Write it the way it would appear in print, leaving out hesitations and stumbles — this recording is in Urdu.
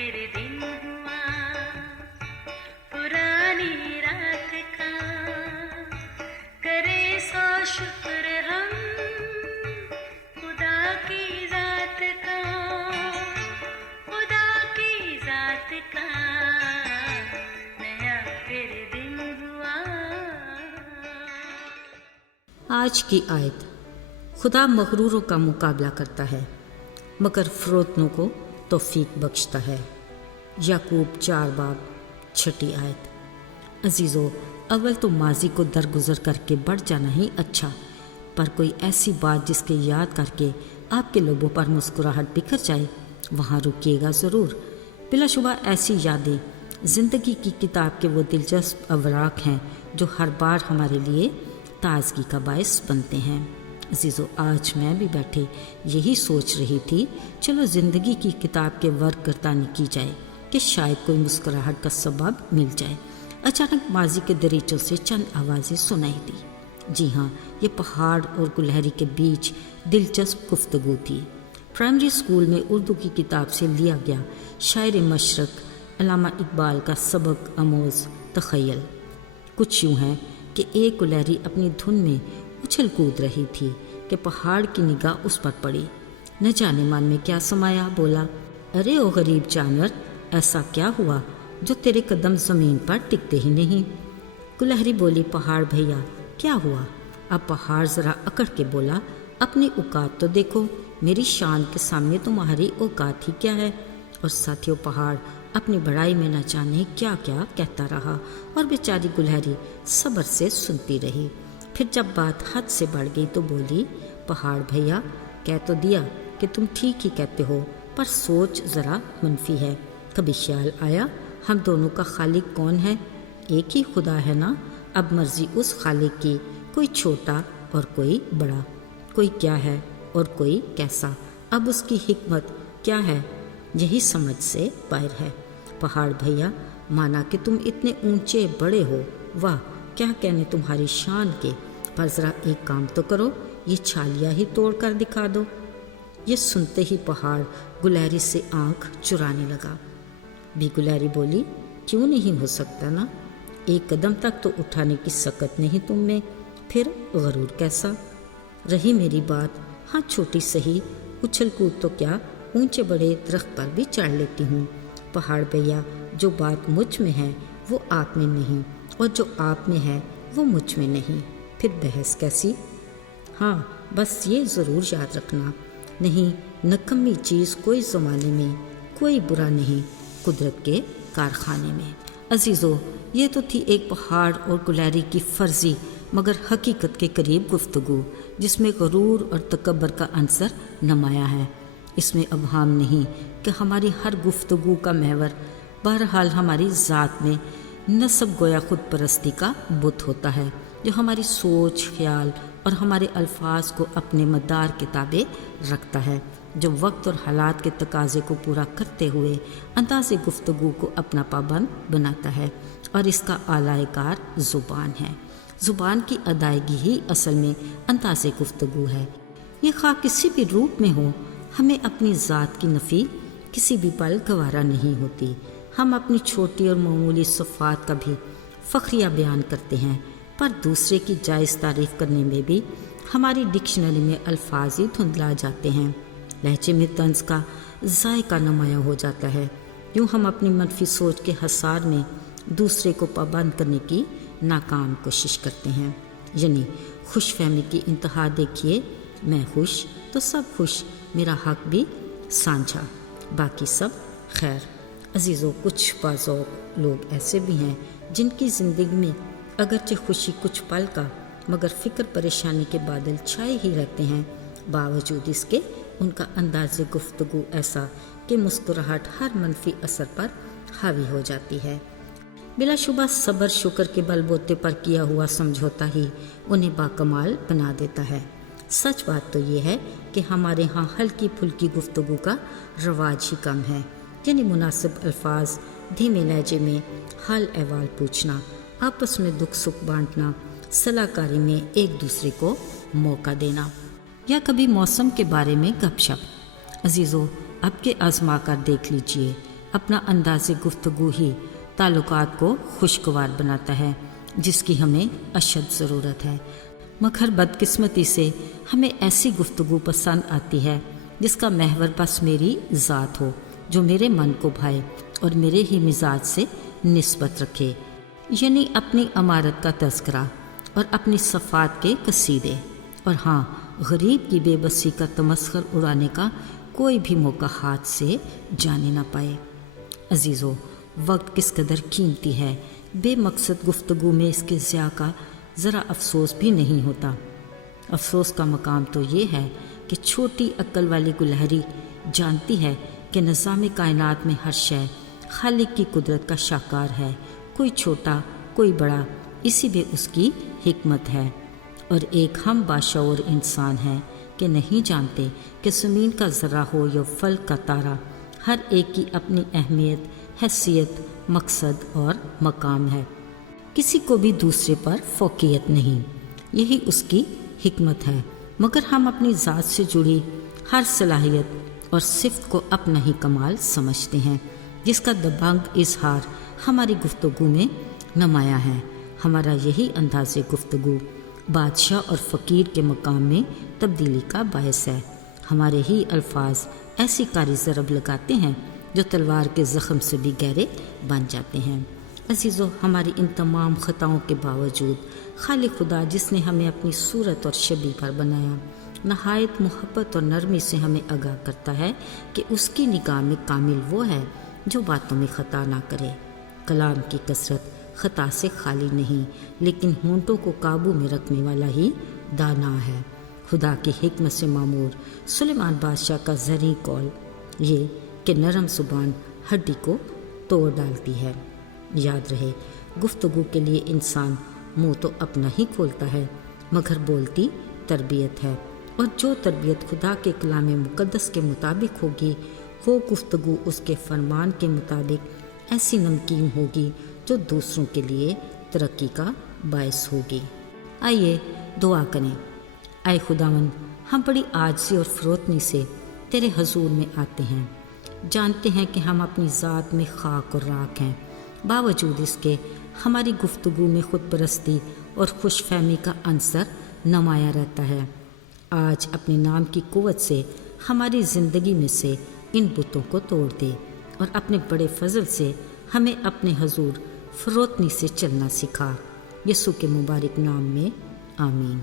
پھر دن ہوا پرانی رات کا، کرے سو شکر ہم خدا کی ذات کا، خدا کی ذات کا نیا پھر دن ہوا۔ آج کی آیت، خدا مغروروں کا مقابلہ کرتا ہے مگر فروتنوں کو توفیق بخشتا ہے۔ یعقوب 4 باب 6 آیت۔ عزیزو، اول تو ماضی کو درگزر کر کے بڑھ جانا ہی اچھا، پر کوئی ایسی بات جس کے یاد کر کے آپ کے لبوں پر مسکراہٹ بکھر جائے وہاں رکیے گا ضرور۔ بلا شبہ ایسی یادیں زندگی کی کتاب کے وہ دلچسپ اوراق ہیں جو ہر بار ہمارے لیے تازگی کا باعث بنتے ہیں۔ عزیزو، آج میں بھی بیٹھے یہی سوچ رہی تھی، چلو زندگی کی کتاب کے ورق گردانی کی جائے کہ شاید کوئی مسکراہٹ کا سبب مل جائے۔ اچانک ماضی کے دریچوں سے چند آوازیں سنائی دی۔ جی ہاں، یہ پہاڑ اور گلہری کے بیچ دلچسپ گفتگو تھی۔ پرائمری اسکول میں اردو کی کتاب سے لیا گیا شاعر مشرق علامہ اقبال کا سبق آموز تخیل کچھ یوں ہے کہ ایک گلہری اپنی دھن میں اچھل کود رہی تھی کہ پہاڑ کی نگاہ اس پر پڑی۔ نہ جانے من میں کیا سمایا، بولا، ارے او غریب جانور، ایسا کیا ہوا جو تیرے قدم زمین پر ٹکتے ہی نہیں؟ گلہری بولی، پہاڑ بھیا کیا ہوا؟ اب پہاڑ ذرا اکڑ کے بولا، اپنی اوقات تو دیکھو، میری شان کے سامنے تمہاری اوقات ہی کیا ہے؟ اور ساتھیوں، پہاڑ اپنی بڑائی میں نہ جانے کیا کیا کہتا رہا اور بیچاری گلہری صبر سے سنتی رہی۔ پھر جب بات حد سے بڑھ گئی تو بولی، پہاڑ بھیا کہہ تو دیا کہ تم ٹھیک ہی کہتے ہو، پر سوچ ذرا منفی ہے۔ کبھی خیال آیا ہم دونوں کا خالق کون ہے؟ ایک ہی خدا ہے نا؟ اب مرضی اس خالق کی، کوئی چھوٹا اور کوئی بڑا، کوئی کیا ہے اور کوئی کیسا، اب اس کی حکمت کیا ہے یہی سمجھ سے باہر ہے۔ پہاڑ بھیا، مانا کہ تم اتنے اونچے بڑے ہو، واہ کیا کہنے تمہاری شان کے، پر ذرا ایک کام تو کرو، یہ چھالیاں ہی توڑ کر دکھا دو۔ یہ سنتے ہی پہاڑ گلہری سے آنکھ چرانے لگا۔ بھی گلہری بولی، کیوں نہیں ہو سکتا نا؟ ایک قدم تک تو اٹھانے کی سکت نہیں تم میں، پھر غرور کیسا؟ رہی میری بات، ہاں چھوٹی سہی اچھل کود تو کیا، اونچے بڑے درخت پر بھی چڑھ لیتی ہوں۔ پہاڑ بھیا، جو بات مجھ میں ہے وہ آپ میں نہیں، اور جو آپ میں ہے وہ مجھ میں نہیں، پھر بحث کیسی؟ ہاں بس یہ ضرور یاد رکھنا، نہیں نکمی چیز کوئی زمانے میں، کوئی برا نہیں قدرت کے کارخانے میں۔ عزیزو، یہ تو تھی ایک پہاڑ اور گلہری کی فرضی مگر حقیقت کے قریب گفتگو، جس میں غرور اور تکبر کا عنصر نمایاں ہے۔ اس میں ابہام نہیں کہ ہماری ہر گفتگو کا محور بہرحال ہماری ذات میں نسب گویا خود پرستی کا بت ہوتا ہے، جو ہماری سوچ، خیال اور ہمارے الفاظ کو اپنے مدار کے تابع رکھتا ہے، جو وقت اور حالات کے تقاضے کو پورا کرتے ہوئے انداز گفتگو کو اپنا پابند بناتا ہے، اور اس کا اعلی کار زبان ہے۔ زبان کی ادائیگی ہی اصل میں انداز گفتگو ہے۔ یہ خواہ کسی بھی روپ میں ہو، ہمیں اپنی ذات کی نفی کسی بھی پل گوارا نہیں ہوتی۔ ہم اپنی چھوٹی اور معمولی صفات کا بھی فخریہ بیان کرتے ہیں، پر دوسرے کی جائز تعریف کرنے میں بھی ہماری ڈکشنری میں الفاظ ہی دھندلا جاتے ہیں، لہجے میں طنز کا ذائقہ نمایاں ہو جاتا ہے۔ یوں ہم اپنی منفی سوچ کے حصار میں دوسرے کو پابند کرنے کی ناکام کوشش کرتے ہیں۔ یعنی خوش فہمی کی انتہا دیکھیے، میں خوش تو سب خوش، میرا حق بھی سانجھا، باقی سب خیر۔ عزیزو، کچھ باذوق لوگ ایسے بھی ہیں جن کی زندگی میں اگرچہ خوشی کچھ پل کا مگر فکر پریشانی کے بادل چھائے ہی رہتے ہیں، باوجود اس کے ان کا انداز گفتگو ایسا کہ مسکراہٹ ہر منفی اثر پر حاوی ہو جاتی ہے۔ بلا شبہ صبر شکر کے بل بوتے پر کیا ہوا سمجھوتا ہی انہیں باکمال بنا دیتا ہے۔ سچ بات تو یہ ہے کہ ہمارے ہاں ہلکی پھلکی گفتگو کا رواج ہی کم ہے، یعنی مناسب الفاظ، دھیمے لہجے میں حال احوال پوچھنا، آپس میں دکھ سکھ بانٹنا، صلاح کاری میں ایک دوسرے کو موقع دینا، یا کبھی موسم کے بارے میں گپ شپ۔ عزیزو، اب کے آزما کر دیکھ لیجئے اپنا انداز گفتگو ہی تعلقات کو خوشگوار بناتا ہے جس کی ہمیں اشد ضرورت ہے، مگر بدقسمتی سے ہمیں ایسی گفتگو پسند آتی ہے جس کا محور بس میری ذات ہو، جو میرے من کو بھائے اور میرے ہی مزاج سے نسبت رکھے، یعنی اپنی امارت کا تذکرہ اور اپنی صفات کے قصیدے، اور ہاں، غریب کی بے بسی کا تمسخر اڑانے کا کوئی بھی موقع ہاتھ سے جانے نہ پائے۔ عزیزو، وقت کس قدر قیمتی ہے، بے مقصد گفتگو میں اس کے ضیاع کا ذرا افسوس بھی نہیں ہوتا۔ افسوس کا مقام تو یہ ہے کہ چھوٹی عقل والی گلہری جانتی ہے کہ نظام کائنات میں ہر شے خالق کی قدرت کا شاہکار ہے، کوئی چھوٹا کوئی بڑا، اسی میں اس کی حکمت ہے، اور ایک ہم باشعور انسان ہیں کہ نہیں جانتے کہ زمین کا ذرہ ہو یا فلک کا تارہ، ہر ایک کی اپنی اہمیت، حیثیت، مقصد اور مقام ہے، کسی کو بھی دوسرے پر فوقیت نہیں، یہی اس کی حکمت ہے، مگر ہم اپنی ذات سے جڑی ہر صلاحیت اور صفت کو اپنا ہی کمال سمجھتے ہیں، جس کا دبنگ اظہار ہماری گفتگو میں نمایاں ہے۔ ہمارا یہی انداز گفتگو بادشاہ اور فقیر کے مقام میں تبدیلی کا باعث ہے۔ ہمارے ہی الفاظ ایسی کاری ضرب لگاتے ہیں جو تلوار کے زخم سے بھی گہرے بن جاتے ہیں۔ عزیزو، ہماری ان تمام خطاؤں کے باوجود خالق خدا جس نے ہمیں اپنی صورت اور شبیہ پر بنایا، نہایت محبت اور نرمی سے ہمیں آگاہ کرتا ہے کہ اس کی نگاہ میں کامل وہ ہے جو باتوں میں خطا نہ کرے۔ کلام کی کثرت خطا سے خالی نہیں، لیکن ہونٹوں کو قابو میں رکھنے والا ہی دانا ہے۔ خدا کی حکمت سے معمور سلیمان بادشاہ کا زرعی قول یہ کہ نرم زبان ہڈی کو توڑ ڈالتی ہے۔ یاد رہے، گفتگو کے لیے انسان منہ تو اپنا ہی کھولتا ہے، مگر بولتی تربیت ہے، اور جو تربیت خدا کے کلام مقدس کے مطابق ہوگی، وہ گفتگو اس کے فرمان کے مطابق ایسی نمکین ہوگی جو دوسروں کے لیے ترقی کا باعث ہوگی۔ آئیے دعا کریں۔ اے خداوند، ہم بڑی عاجزی اور فروتنی سے تیرے حضور میں آتے ہیں، جانتے ہیں کہ ہم اپنی ذات میں خاک اور راکھ ہیں، باوجود اس کے ہماری گفتگو میں خود پرستی اور خوش فہمی کا عنصر نمایاں رہتا ہے۔ آج اپنے نام کی قوت سے ہماری زندگی میں سے ان بتوں کو توڑ دے، اور اپنے بڑے فضل سے ہمیں اپنے حضور فروتنی سے چلنا سکھا۔ یسوع کے مبارک نام میں آمین۔